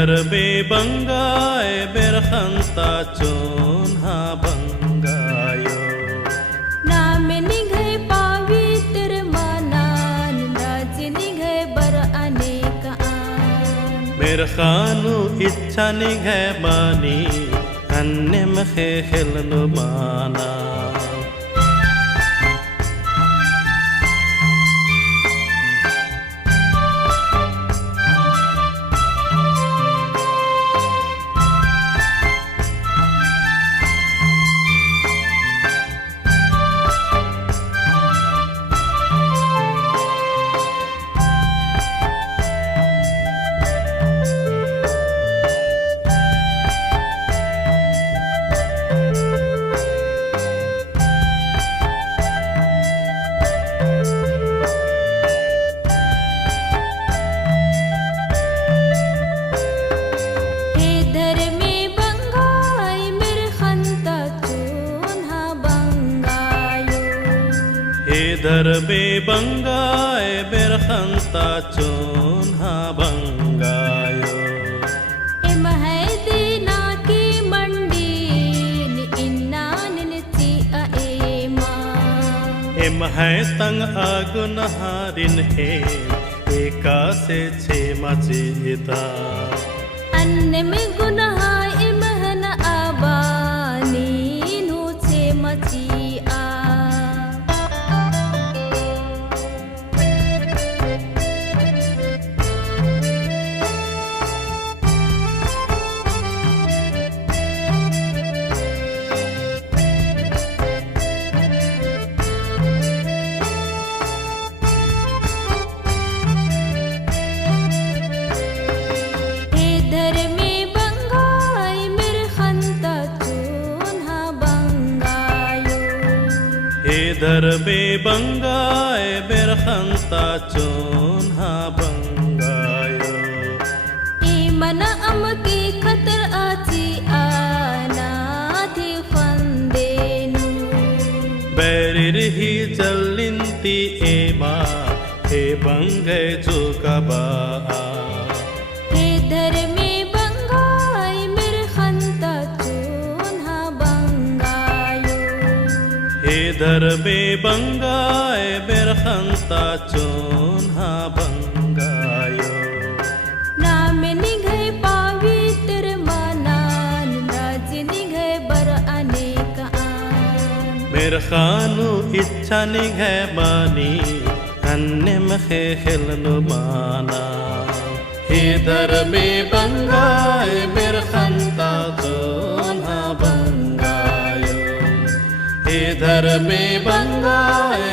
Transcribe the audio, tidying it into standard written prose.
darbe bangae berkhanta chon ha bangayo नाम निघे पवित्र मानान राज निघे बर अनेक आन berkhanu ichha nighe mani अन्य मखे खिलनु माना darbe bangae berkhanta chon ha bangayo इम है दीना की मंडी नि इन्ना निनची एमा em hai tang agun harin he eka se che machita अन्य में गुनाह इम है न आबानी नु छे मची आ darbe bangae berkhanta chon ha bangayo इमन अम की खतर आची आना थी फंदेनु berir hi chalinti ema he bangae chukaba हे धर में बंगाई मेरे खंता चून हा बंगायो he darbe bangae berkhanta chon ha bangayo नाम निघे पवित्र मानान राज निघे बर अनेक आन berkhanu ichha nighe mani अन्य मखे खिलनु माना he darbe bangae berkhanta chon ha bangayo he darbe bangae